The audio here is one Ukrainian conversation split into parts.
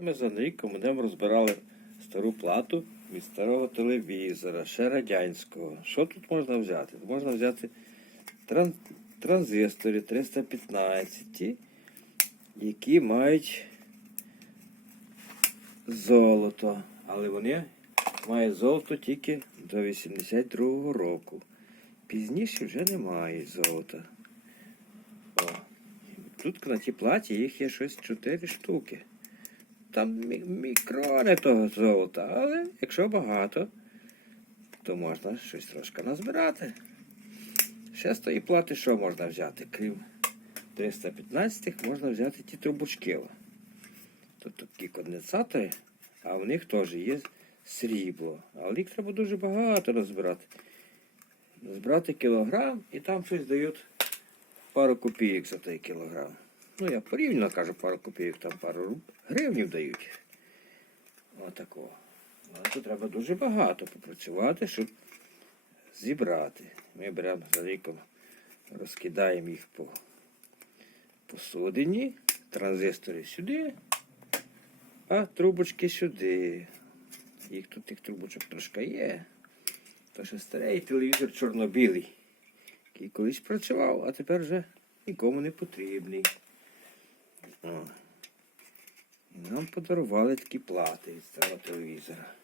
Ми за Андрійком будемо розбирали стару плату від старого телевізора, ще радянського. Що тут можна взяти? Можна взяти тран... транзистори 315, які мають золото. Але вони мають золото тільки до 82-го року. Пізніше вже немає золота. О. Тут на тій платі їх є щось 4 штуки. Там мікрони того золота, але якщо багато, то можна щось трошки назбирати. Ще з тої плати що можна взяти? Крім 315 можна взяти ті трубочки. Тут такі конденсатори, а в них теж є срібло. Але їх треба дуже багато назбирати. Назбирати кілограм і там щось дають пару копійок за той кілограм. Ну, я порівняно кажу пару копійок, там пару гривнів дають. Отакого. Але тут треба дуже багато попрацювати, щоб зібрати. Ми беремо за віком, розкидаємо їх по посудині, транзистори сюди, а трубочки сюди. Їх тут тих трубочок трошки є. То що старий телевізор чорно-білий, який колись працював, а тепер вже нікому не потрібний. О. І нам подарували такі плати від старого телевізора.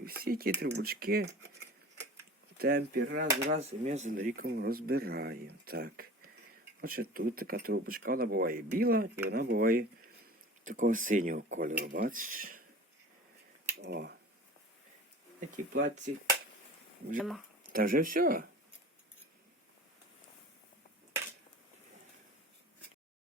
І всі ті трубочки в темпі раз, раз, і ми з Енріком розбираємо. Так. Отже, тут така трубочка, вона буває біла і вона буває такого синього кольору. Бачиш? О. Тій платці. Вже... Та вже все.